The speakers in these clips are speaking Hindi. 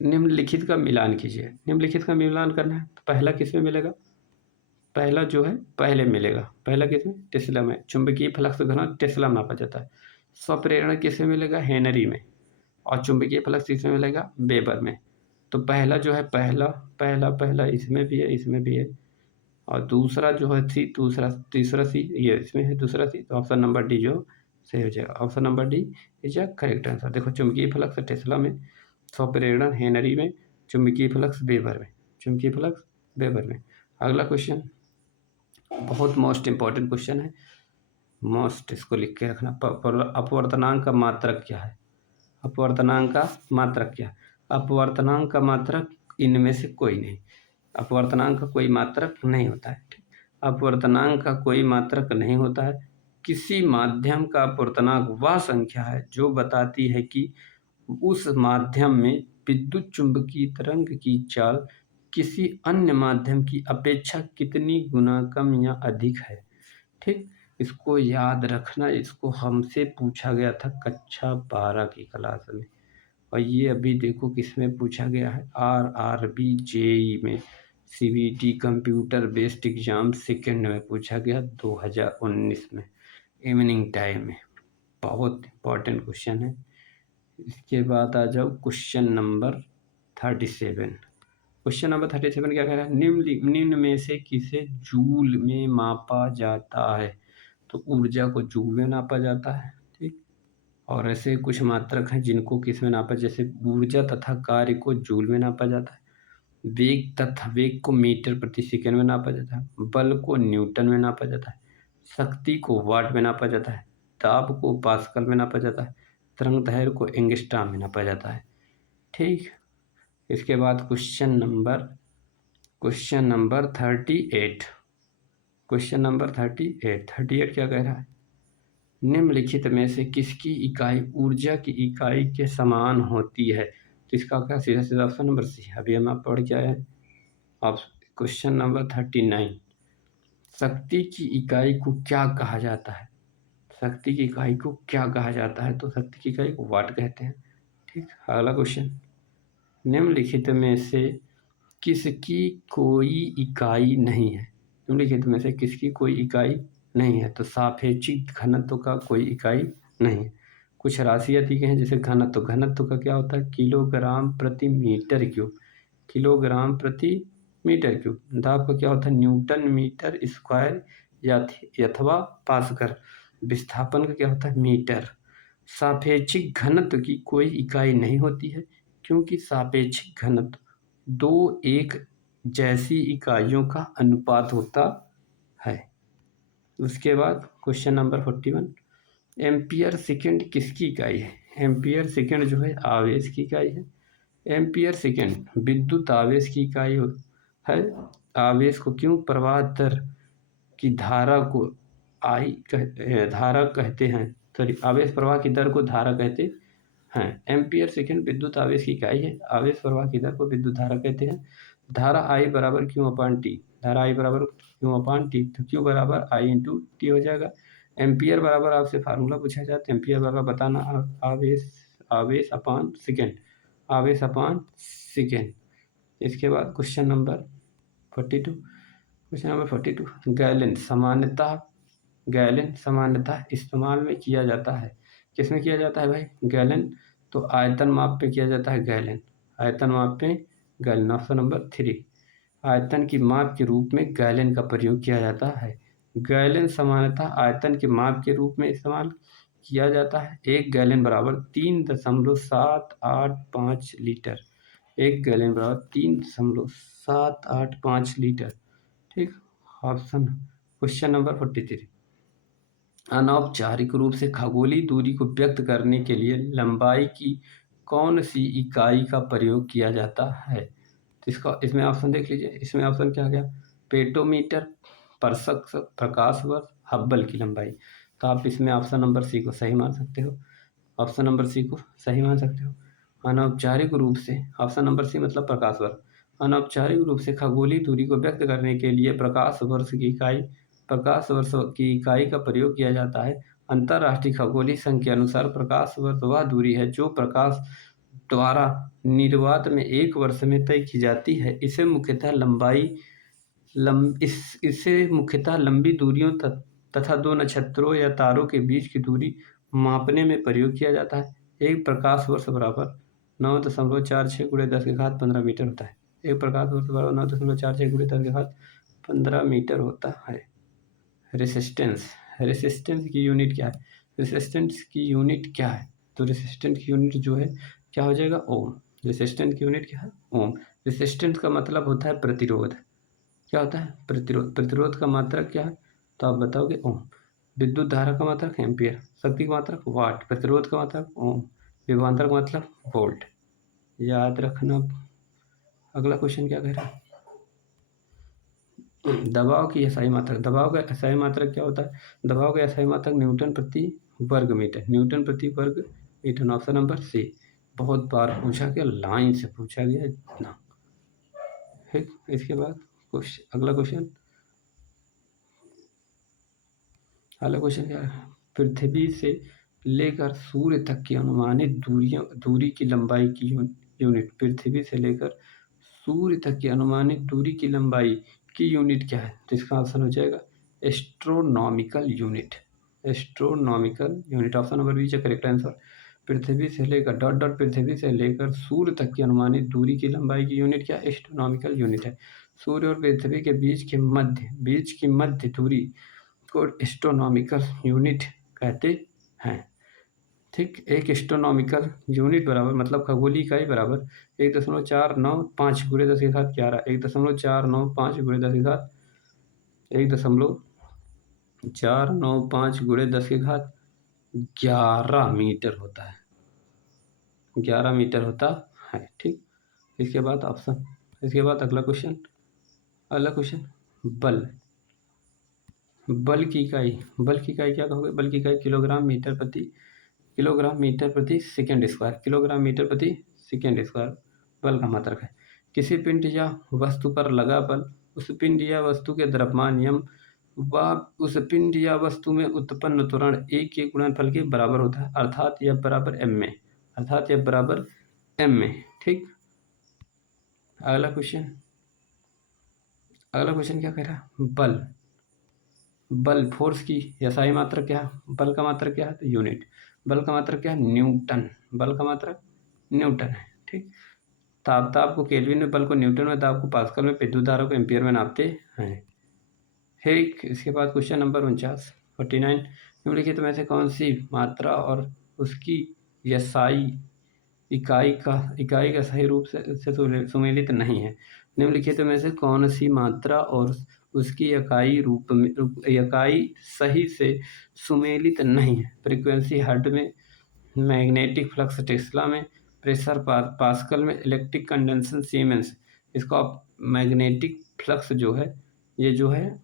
निम्नलिखित का मिलान कीजिए। निम्नलिखित का मिलान करना है तो पहला किसमें मिलेगा? पहला जो है पहले मिलेगा। पहला किसमें? टेस्ला में। चुंबकीय फ्लक्स घनत्व टेस्ला में नापा जाता है। स्वप्रेरण किसमें मिलेगा? हेनरी में। और चुंबकीय फ्लक्स किसमें मिलेगा? वेबर में। तो पहला जो है पहला इसमें भी है, इसमें भी है। और दूसरा जो है तीसरा सी ये इसमें है, दूसरा सी। तो ऑप्शन नंबर डी जो सही हो जाएगा। Option number D is a correct answer. देखो, चुंबकीय फ्लक्स टेस्ला में, स्वप्रेरण हेनरी में, चुंबकीय फ्लक्स वेबर में। चुंबकीय फ्लक्स वेबर में। अगला क्वेश्चन बहुत मोस्ट इंपॉर्टेंट क्वेश्चन है। इसको लिख के रखना। अपवर्तनांक का मात्रक क्या है? अपवर्तनांक का मात्रक क्या है? अपवर्तनांक का मात्रक इनमें से कोई नहीं। अपवर्तनांक का कोई मात्रक नहीं होता है। ठीक, अपवर्तनांक का कोई मात्रक नहीं होता है। किसी माध्यम का अपवर्तनांक वह संख्या है जो बताती है कि उस माध्यम में विद्युत चुंबकीय तरंग की चाल किसी अन्य माध्यम की अपेक्षा कितनी गुना कम या अधिक है। ठीक, इसको याद रखना। इसको हमसे पूछा गया था कक्षा 12 की क्लास में, और ये अभी देखो किसमें पूछा गया है? RRB JEE में, CBT computer based exam second में पूछा गया 2019 में, इवनिंग टाइम में। बहुत इंपॉर्टेंट क्वेश्चन है। इसके बाद आ जाओ क्वेश्चन नंबर 37। क्वेश्चन नंबर 37 क्या कह रहा है? निम्न में से किसे जूल में मापा जाता है? तो ऊर्जा को जूल में नापा जाता है। ठीक, और ऐसे कुछ मात्रक हैं जिनको किस में नापा, जैसे ऊर्जा तथा कार्य को जूल में नापा जाता है, वेग को मीटर प्रति सेकंड में नापा जाता है, बल को न्यूटन में नापा जाता है, शक्ति को वाट में नापा जाता है, दाब को पास्कल में नापा जाता है, तरंग दैर्घ्य को एंगस्ट्रॉम में नापा जाता है। ठीक, इसके बाद क्वेश्चन नंबर 38। क्वेश्चन नंबर 38 क्या कह रहा है? निम्नलिखित में से किसकी इकाई ऊर्जा की इकाई के समान होती है? तो इसका क्या सीधा सीधा ऑप्शन नंबर सी। अभी हम आप पढ़ के आए हैं। अब क्वेश्चन नंबर 39, शक्ति की इकाई को क्या कहा जाता है? शक्ति की इकाई को क्या कहा जाता है? तो शक्ति की इकाई को वाट कहते हैं। ठीक, अगला क्वेश्चन, निम्नलिखित में से किसकी कोई इकाई नहीं है? निम्नलिखित में से किसकी कोई इकाई नहीं है? तो सापेक्षिक घनत्व का कोई इकाई नहीं है। कुछ राशियाँ दी गई हैं, जैसे घनत्व। घनत्व का क्या होता है? किलोग्राम प्रति मीटर क्यूब। किलोग्राम प्रति मीटर क्यूब। दाब का क्या होता है? न्यूटन मीटर स्क्वायर अथवा पास्कल। विस्थापन का क्या होता है? मीटर। सापेक्षिक घनत्व की कोई इकाई नहीं होती है, क्योंकि सापेक्षिक घनत्व दो एक जैसी इकाइयों का अनुपात होता है। उसके बाद क्वेश्चन नंबर 41, एम्पियर सेकेंड किसकी इकाई है? एम्पियर सेकेंड जो है आवेश की इकाई है। एम्पियर सेकेंड विद्युत आवेश की इकाई है। आवेश को क्यों प्रवाह दर की धारा को धारा कहते हैं, सॉरी, आवेश प्रवाह की दर को धारा कहते हैं। एम्पियर सेकेंड विद्युत आवेश की इकाई है। आवेश प्रवाह की दर को विद्युत धारा कहते हैं। धारा I बराबर क्यू अपान टी। धारा I बराबर क्यू अपान टी, तो क्यू बराबर I इंटू टी हो जाएगा। एम्पियर बराबर आपसे फार्मूला पूछा जाता है। एम्पियर बराबर बताना आवेश अपान सेकेंड। आवेश अपान सेकेंड। इसके बाद question number 42। Question number 42, gallon सामान्यतः इस्तेमाल में किया जाता है। किसमें किया जाता है भाई? गैलन। तो आयतन माप पे किया जाता है गैलन। आयतन माप पे गैलन। ऑप्शन नंबर 3, आयतन की माप के रूप में गैलन का प्रयोग किया जाता है। गैलन सामान्यतः आयतन के माप के रूप में इस्तेमाल किया जाता है। एक गैलन बराबर 3.785 लीटर। एक गैलन बराबर 3.785 लीटर। ठीक, ऑप्शन क्वेश्चन नंबर 43, अनौपचारिक रूप से खगोलीय दूरी को व्यक्त करने के लिए लंबाई की कौन सी इकाई का प्रयोग किया जाता है? तो इसमें ऑप्शन देख लीजिए। इसमें ऑप्शन क्या गया? पेटोमीटर, परसक, प्रकाश वर्ष, हब्बल की लंबाई। तो आप इसमें ऑप्शन नंबर सी को सही मान सकते हो। ऑप्शन नंबर सी को सही मान सकते हो। अनौपचारिक रूप से, ऑप्शन नंबर सी मतलब प्रकाश वर्ष। अनौपचारिक रूप से खगोलीय दूरी को व्यक्त करने के लिए प्रकाश वर्ष की इकाई का प्रयोग किया जाता है। अंतर्राष्ट्रीय खगोलीय संघ के अनुसार प्रकाश वर्ष वह दूरी है जो प्रकाश द्वारा निर्वात में 1 वर्ष में तय की जाती है। इसे मुख्यतः लंबी दूरियों तथा 2 नक्षत्रों या तारों के बीच की दूरी मापने में प्रयोग किया जाता है। एक प्रकाश वर्ष बराबर 9.46 × 10⁻15 मीटर होता है। एक प्रकाश वर्ष बराबर 9.46 × 10⁻15 मीटर होता है। रेसिस्टेंस की यूनिट क्या है? रेसिस्टेंस की यूनिट क्या है? तो रेसिस्टेंस की यूनिट जो है क्या हो जाएगा? ओम। रेसिस्टेंस की यूनिट क्या है? ओम। रेसिस्टेंस का मतलब होता है प्रतिरोध। क्या होता है? प्रतिरोध। प्रतिरोध का मात्रक क्या है? तो आप बताओगे ओम। विद्युत धारा का मात्रक एम्पियर। शक्ति का मात्रक वाट। प्रतिरोध का मात्रक ओम। विभवांतर का मतलब वोल्ट। याद रखना। अगला क्वेश्चन क्या कह रहा है? दबाव की एसआई मात्रक। दबाव का एसआई मात्रक क्या होता है? दबाव का एसआई मात्रक न्यूटन प्रति वर्ग मीटर। न्यूटन प्रति वर्ग मीटर। Option number C. बहुत बार पूछा गया, लाइन से पूछा गया इतना। ठीक, इसके बाद अगला क्वेश्चन क्या है? पृथ्वी से लेकर सूर्य तक की अनुमानित दूरी की लंबाई की यूनिट। पृथ्वी से लेकर सूर्य तक की अनुमानित दूरी की लंबाई की यूनिट क्या है? तो इसका आंसर हो जाएगा astronomical unit. Astronomical unit. Option number B is correct answer. पृथ्वी से लेकर पृथ्वी से लेकर सूर्य तक की अनुमानित दूरी की लंबाई की यूनिट क्या? एस्ट्रोनॉमिकल यूनिट है। सूर्य और पृथ्वी के बीच की मध्य दूरी को एस्ट्रोनॉमिकल यूनिट कहते हैं। ठीक, एक एस्ट्रोनॉमिकल यूनिट बराबर मतलब खगोलीय इकाई बराबर 1.495 × 10⁻11। 1.495 × 10⁻11 मीटर होता है। 11 मीटर होता है। ठीक, इसके बाद अगला क्वेश्चन बल की इकाई क्या कहोगे? बल की इकाई किलोग्राम मीटर प्रति सेकंड स्क्वायर। किलोग्राम मीटर प्रति सेकंड स्क्वायर बल का मात्रक है। किसी पिंड या वस्तु पर लगा बल उस पिंड या वस्तु के द्रव्यमान व उस पिंड या वस्तु में उत्पन्न त्वरण A के गुणनफल के बराबर होता है, अर्थात यह बराबर m में। ठीक, अगला क्वेश्चन क्या कह रहा है? बल फोर्स की एसआई मात्रक क्या है? बल का मात्रक क्या है? तो यूनिट। बल का मात्रक क्या है? न्यूटन। बल का मात्रक न्यूटन है। ठीक, ताप को केल्विन में, बल को न्यूटन में, ताप को पास्कल में, विद्युत धारा को एम्पियर में नापते हैं। ठीक, इसके बाद क्वेश्चन नंबर 49 निम्नलिखित में से कौन सी मात्रा और उसकी एसआई इकाई का सही रूप से सुमेलित नहीं है? निम्नलिखित में से कौन सी मात्रा और उसकी इकाई सही से सुमेलित नहीं है? फ्रीक्वेंसी हर्ट्ज में, मैग्नेटिक फ्लक्स टेस्ला में, प्रेशर पास्कल में, इलेक्ट्रिक कंडेंसेशन सीमेंस। इसको आप मैग्नेटिक फ्लक्स जो है ये जो है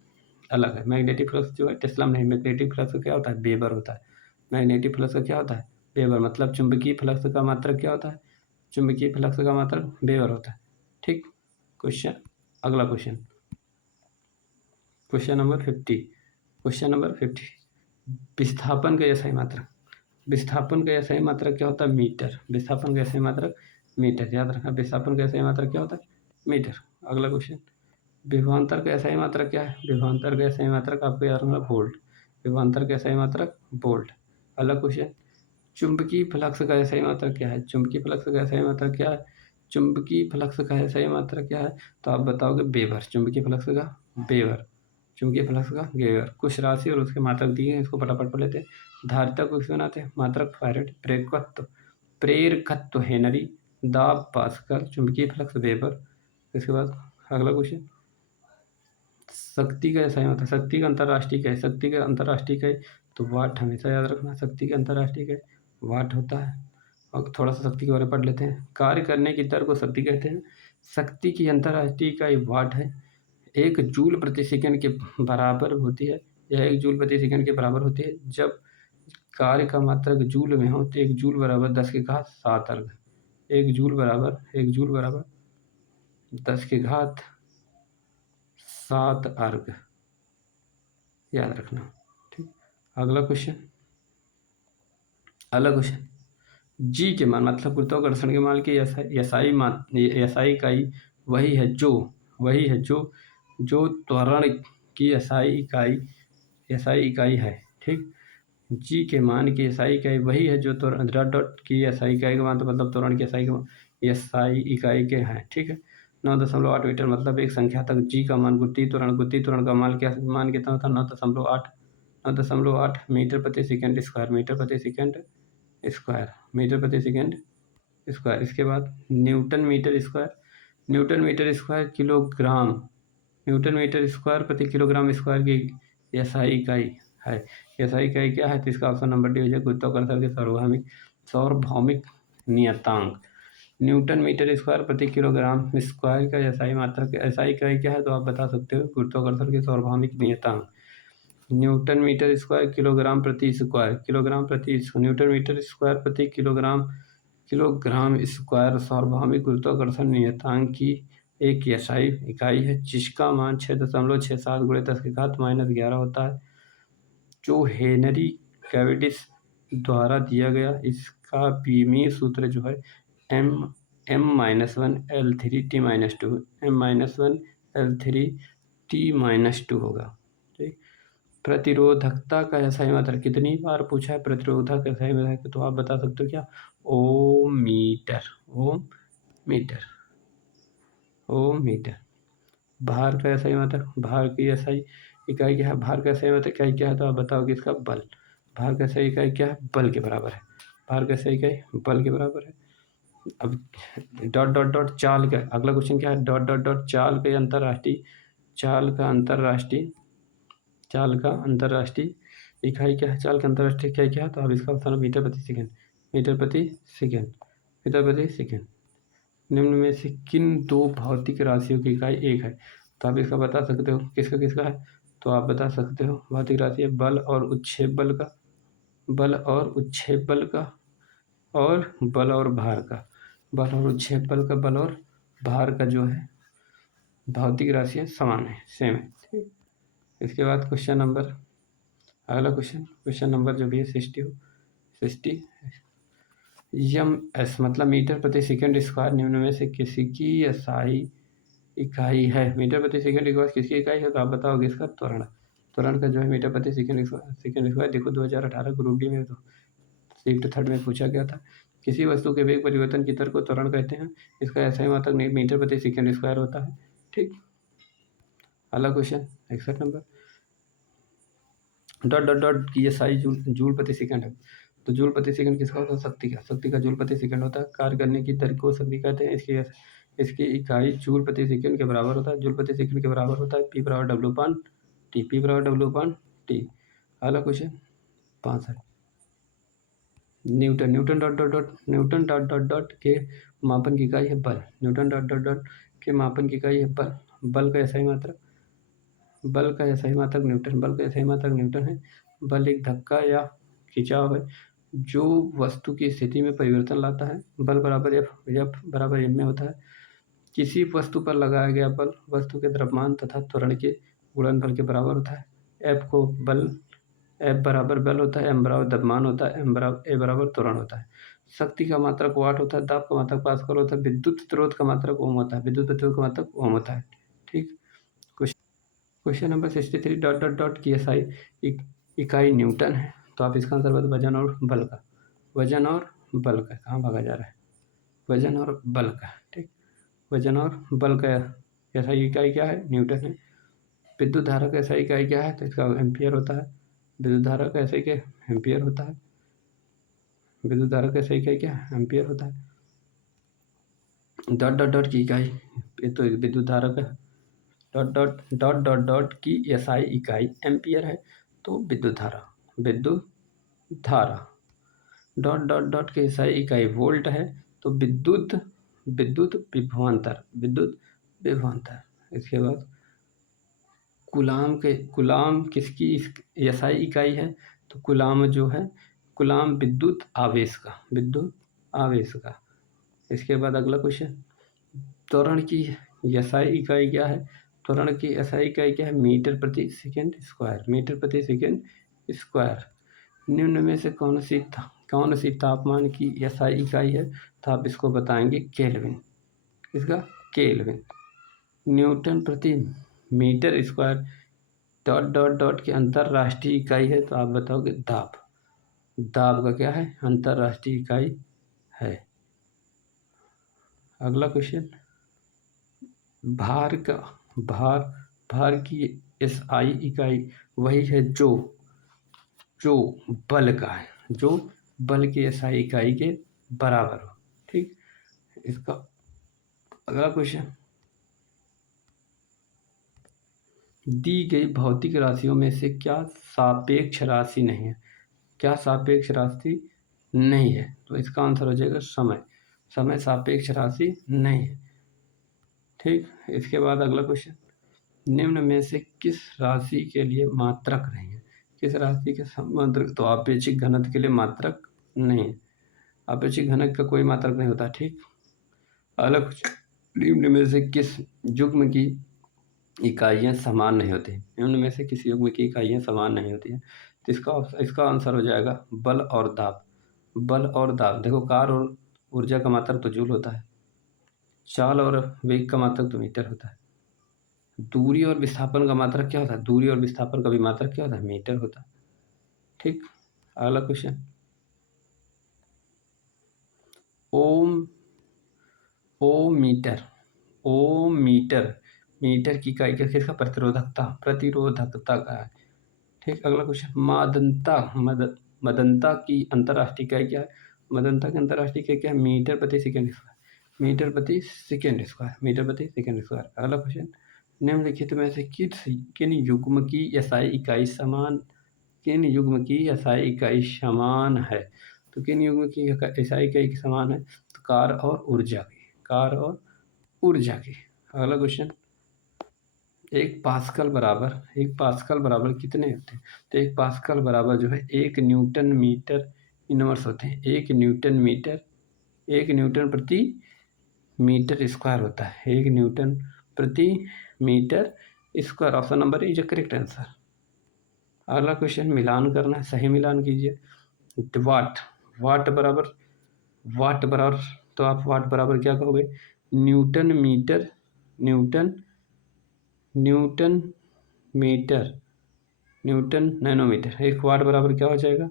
अलग है। मैग्नेटिक फ्लक्स जो है टेस्ला में नहीं। मैग्नेटिक फ्लक्स क्या होता है? वेबर होता है। मैग्नेटिक फ्लक्स क्या होता है? वेबर। मतलब चुंबकीय फ्लक्स का मात्रक क्या होता है? चुंबकीय फ्लक्स का मात्रक वेबर होता है। ठीक, अगला क्वेश्चन नंबर 50। विस्थापन का एसआई मात्रक। विस्थापन का एसआई मात्रक क्या होता है? मीटर। विस्थापन का एसआई मात्रक मीटर। याद रखना, विस्थापन का एसआई मात्रक क्या होता है? मीटर। अगला क्वेश्चन, विभवांतर का एसआई मात्रक क्या है? विभवांतर का एसआई मात्रक आपको याद रखना वोल्ट। विभवांतर का एसआई मात्रक वोल्ट। अगला क्वेश्चन, चुंबकीय फ्लक्स का एसआई मात्रक क्या है? चुंबकीय फ्लक्स का एसआई मात्रक क्या है? चुंबकीय फ्लक्स का एसआई मात्रक क्या है? तो आप बताओगे वेबर। चुंबकीय फ्लक्स का वेबर। कुछ राशि और उसके मात्रक दिए हैं, इसको फटाफट पढ़ लेते हैं। धारिता को किससे बनाते हैं? मात्रक फैरेड। प्रेरकत्व हेनरी। दाब पास्कल। चुंबकीय फ्लक्स वेबर। इसके बाद अगला क्वेश्चन, शक्ति का एसआई मात्रक। शक्ति का अंतर्राष्ट्रीय इकाई तो वाट। हमेशा याद रखना, शक्ति का अंतर्राष्ट्रीय इकाई वाट होता है। और थोड़ा सा शक्ति के बारे में पढ़ लेते हैं। कार्य करने की दर को शक्ति कहते हैं। शक्ति की अंतर्राष्ट्रीय इकाई वाट है। 1 जूल प्रति सेकंड के बराबर होती है। यह 1 जूल प्रति सेकंड के बराबर होती है। जब कार्य का मात्रक जूल में हो तो 1 जूल बराबर 10⁻7 अर्ग। 1 जूल बराबर 10⁻7 अर्ग, याद रखना। ठीक, अगला क्वेश्चन जी के मान मतलब गुरुत्वाकर्षण के मान की एसआई इकाई वही है जो त्वरण की एसआई इकाई है। ठीक, जी के मान की एसआई इकाई वही है जो त्वरण डॉट डॉट की एसआई इकाई का मान, तो मतलब त्वरण की एसआई इकाई के हैं। ठीक है, 9.8 मीटर मतलब एक संख्या तक जी का मान गुरुत्वीय त्वरण का मान कितना था? 9.8 मीटर प्रति सेकेंड स्क्वायर इसके बाद न्यूटन मीटर स्क्वायर प्रति किलोग्राम स्क्वायर की एसआई इकाई है। एसआई इकाई क्या है? तो इसका ऑप्शन नंबर डी हो जाए गुरुत्वाकर्षण के सार्वभौमिक नियतांक। न्यूटन मीटर स्क्वायर प्रति किलोग्राम स्क्वायर का एसआई इकाई क्या है? तो आप बता सकते हो गुरुत्वाकर्षण के सार्वभौमिक नियतांक। Newton metre square newton metre square प्रति किलोग्राम स्क्वायर सार्वभौमिक गुरुत्वाकर्षण नियतांक की एक एसआई इकाई है जिसका मान 6.67 × 10⁻⁻11 होता है, जो हेनरी कैविडिस द्वारा दिया गया। इसका बीमीय सूत्र जो है m-1 होगा। ठीक, प्रतिरोधकता का एसआई मात्रक कितनी बार पूछा है? प्रतिरोधक एसआई मात्रक तो आप बता सकते हो क्या? ओम मीटर। भार का एसआई मात्रक, भार की एसआई इकाई क्या है? भार का एसआई मात्रक इकाई क्या है? तो आप बताओगे इसका बल। भार का एसआई इकाई क्या है? बल के बराबर है। भार का एसआई इकाई बल के बराबर है। अब डॉट डॉट डॉट चाल का अगला क्वेश्चन क्या है? डॉट डॉट डॉट चाल का अंतरराष्ट्रीय इकाई क्या है? चाल का अंतरराष्ट्रीय इकाई क्या है? तो अब इसका ऑप्शन मीटर प्रति सेकेंड। निम्न में से किन दो भौतिक राशियों की इकाई एक है? तो आप इसका बता सकते हो किसका है? तो आप बता सकते हो भौतिक राशि है बल और उत्क्षेप बल का और बल और भार का। बल और उत्क्षेप बल का, बल और भार का जो है भौतिक राशियाँ समान है, सेम है। ठीक, इसके बाद अगला क्वेश्चन नंबर जो भी है 60 एस मतलब मीटर प्रति सेकंड स्क्वायर निम्न में से किसी की एसआई इकाई है। मीटर प्रति सेकंड स्क्वायर किसकी इकाई है? तो आप बताओगे इसका त्वरण का जो है मीटर प्रति सेकंड स्क्वायर। देखो 2018 ग्रुप डी में तो शिफ्ट थर्ड में पूछा गया था। किसी वस्तु के वेग परिवर्तन की दर को त्वरण कहते हैं। इसका एसआई मात्रक मीटर प्रति सेकंड स्क्वायर होता है। ठीक, अगला question 61 number dot dot dot की एसआई जूल प्रति सेकंड है। तो जूल प्रति सेकंड किसका होता है? शक्ति का जूल प्रति सेकंड होता है। कार्य करने की दर को शक्ति कहते हैं। इसकी इकाई जूल प्रति सेकंड के बराबर होता है। जूल प्रति सेकंड के बराबर होता है P = W/T। अगला question 65 Newton dot dot dot के मापन की इकाई है बल। न्यूटन डॉट डॉट डॉट के मापन की इकाई है बल। बल का एसआई मात्रक न्यूटन है। बल एक धक्का या खिंचाव है जो वस्तु की स्थिति में परिवर्तन लाता है। बल बराबर F m में होता है। किसी वस्तु पर लगाया गया बल वस्तु के द्रव्यमान तथा त्वरण के गुणनफल के बराबर होता है। F बराबर बल होता है, m बराबर द्रव्यमान होता है, A बराबर त्वरण होता है। शक्ति का मात्रक वाट होता है, दाब का मात्रक पास्कल होता है, विद्युत प्रतिरोध का मात्रक ओम होता है। ठीक, question number 63 dot dot dot की एसआई इकाई न्यूटन है। तो आप इसका आंसर बताओ वजन और बल का कहाँ भागा जा रहा है? वजन और बल का। ठीक, वजन और बल का एसआई इकाई क्या है? न्यूटन है। विद्युत धारा का एसआई इकाई क्या है? तो इसका एम्पियर होता है। विद्युत धारा का एसआई क्या? एम्पियर होता है। विद्युत धारा का एसआई इकाई क्या? एम्पियर होता है। डॉट डॉट डॉट की इकाई तो विद्युत धारा का डॉट की एसआई इकाई एम्पियर है। तो विद्युत धारा डॉट डॉट डॉट की एसआई इकाई वोल्ट है। तो विद्युत विभवांतर। इसके बाद कुलाम किसकी एसआई इकाई है? तो कुलाम जो है विद्युत आवेश का। इसके बाद अगला क्वेश्चन त्वरण की एसआई इकाई क्या है? त्वरण की एसआई इकाई क्या है? मीटर प्रति सेकंड स्क्वायर। निम्न में से कौन सी कौन सी तापमान की एसआई इकाई है, तो आप इसको बताएंगे केल्विन। इसका केल्विन। न्यूटन प्रति metre square dot dot dot की अंतरराष्ट्रीय इकाई है, तो आप बताओगे दाब। दाब का क्या है, अंतरराष्ट्रीय इकाई है। अगला क्वेश्चन, भार का भार की एसआई इकाई वही है जो बल का है, जो बल की एसआई इकाई के बराबर हो। ठीक, इसका अगला क्वेश्चन, दी गई भौतिक राशियों में से क्या सापेक्ष राशि नहीं है? क्या सापेक्ष राशि नहीं है? तो इसका आंसर हो जाएगा समय सापेक्ष राशि नहीं है। ठीक, इसके बाद अगला क्वेश्चन, निम्न में से किस राशि के लिए मात्रक नहीं है? किस राशि के मात्रक, तो आपेक्षिक घनत्व के लिए मात्रक नहीं है। आपेक्षिक घनत्व का कोई मात्रक नहीं होता। ठीक, अगला क्वेश्चन, निम्न में से किस युग्म की इकाइयाँ समान नहीं होती? निम्न में से किस युग्म की इकाइयाँ समान नहीं होती हैं? तो इसका आंसर हो जाएगा बल और दाब। बल और दाब, देखो कार और ऊर्जा का मात्रक तो जूल होता है, चाल और वेग का मात्रक तो मीटर होता है, दूरी और विस्थापन का मात्रक क्या होता है? दूरी और विस्थापन का भी मात्रक क्या होता है? मीटर होता है। ठीक, अगला क्वेश्चन, ओम मीटर मीटर की इकाई किसका? प्रतिरोधकता का है। ठीक, अगला क्वेश्चन, मदनता की अंतरराष्ट्रीय इकाई क्या है? मदनता की अंतरराष्ट्रीय इकाई क्या है? मीटर प्रति सेकेंड स्क्वायर। मीटर प्रति सेकेंड स्क्वायर। अगला क्वेश्चन, निम्नलिखित में से किन युग्म की एसआई इकाई समान है? तो किन युग्म की एसआई इकाई समान है? तो कार और ऊर्जा की। अगला क्वेश्चन, एक पास्कल बराबर कितने होते हैं? तो एक पास्कल बराबर जो है 1 न्यूटन मीटर इनवर्स होते हैं। 1 न्यूटन प्रति मीटर स्क्वायर होता है। 1 न्यूटन प्रति metre square. Option number is correct answer. अगला क्वेश्चन, मिलान करना है, सही मिलान कीजिए। वाट बराबर, तो आप वाट बराबर क्या कहोगे? Newton nanometre. एक वाट बराबर क्या हो जाएगा?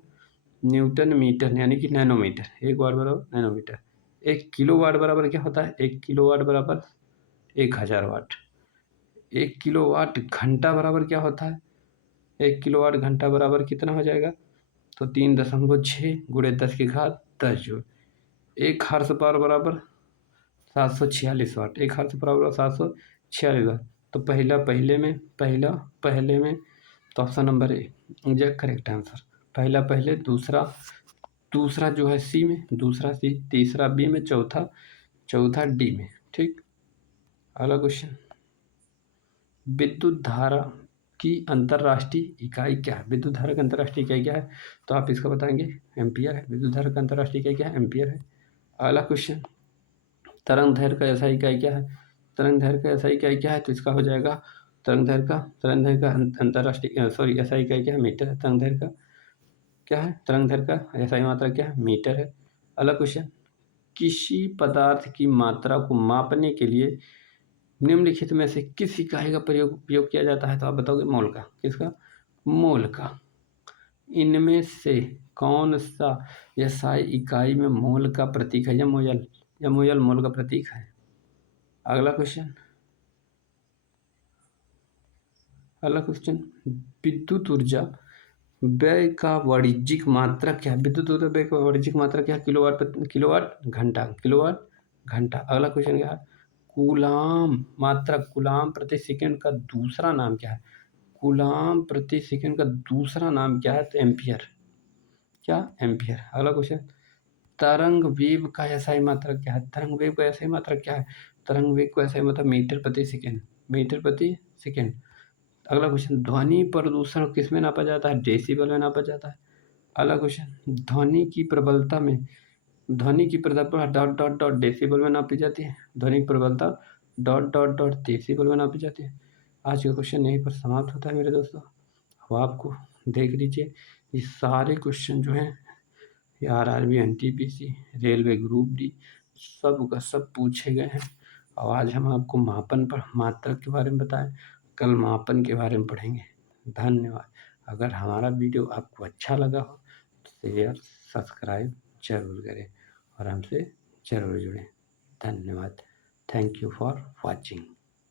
न्यूटन मीटर यानी कि नैनोमीटर। एक वाट बराबर नैनोमीटर। एक किलो वाट बराबर क्या होता है? एक किलो वाट बराबर 1000 वाट। एक किलो वाट घंटा बराबर क्या होता है? एक किलो वाट घंटा बराबर कितना हो जाएगा? तो 3.6 गुणे 10 की घात 10 जूल। एक हॉर्स पावर बराबर 746 वाट। एक हॉर्स पावर 746 वाट। तो पहले में तो option number A is correct answer. पहले, दूसरा जो है सी में, दूसरा सी, तीसरा बी में, चौथा डी में। ठीक, अगला क्वेश्चन, विद्युत धारा की अंतरराष्ट्रीय इकाई क्या है? विद्युत धारा की अंतरराष्ट्रीय इकाई क्या है? तो आप इसका बताएंगे एम्पियर है। विद्युत धारा की अंतरराष्ट्रीय इकाई क्या है? एम्पियर है। अगला क्वेश्चन, तरंग दैर्घ्य का एसआई इकाई क्या है? तरंग दैर्घ्य का एसआई इकाई क्या है? तो इसका हो जाएगा तरंग दैर्घ्य का अंतरराष्ट्रीय एसआई इकाई क्या है? मीटर है। तरंग दैर्घ्य का क्या है? तरंग दैर्घ्य का एसआई मात्रा क्या है? मीटर है। अगला क्वेश्चन, किसी पदार्थ की मात्रा को मापने के लिए निम्नलिखित में से किस इकाई का उपयोग किया जाता है? तो आप बताओगे मोल का। किसका? मोल का। इनमें से कौन सा एसआई इकाई में मोल का प्रतीक है? या मोल मोल का प्रतीक है। अगला क्वेश्चन, विद्युत ऊर्जा व्यय का वाणिज्यिक मात्रा क्या है? विद्युत ऊर्जा व्यय का वाणिज्यिक मात्रा क्या है? किलोवाट घंटा। अगला क्वेश्चन क्या है? कूलाम प्रति सेकंड का दूसरा नाम क्या है? कूलाम प्रति सेकंड का दूसरा नाम क्या है? तो एम्पियर। क्या? एम्पियर। अगला क्वेश्चन, तरंग वेग का एसआई मात्रक क्या है? तरंग वेग का एसआई मात्रक क्या है? तरंग वेग का एसआई मात्रक मीटर प्रति सेकंड। अगला क्वेश्चन, ध्वनि प्रदूषण किस में नापा जाता है? डेसिबल में नापा जाता है। अगला क्वेश्चन, ध्वनि की प्रबलता डॉट डॉट डॉट डेसिबल में नापी जाती है। ध्वनि की प्रबलता डॉट डॉट डॉट डेसिबल में नापी जाती है। आज का क्वेश्चन यहीं पर समाप्त होता है मेरे दोस्तों। अब आपको देख लीजिए, ये सारे क्वेश्चन जो हैं RRB, NTPC, railway group D, सब का सब पूछे गए हैं। और आज हम आपको मापन पर मात्रक के बारे में बताएं, कल मापन के बारे में पढ़ेंगे। धन्यवाद। अगर हमारा वीडियो आपको अच्छा लगा हो तो शेयर सब्सक्राइब जरूर करें और हमसे जरूर जुड़ें। धन्यवाद। Thank you for watching.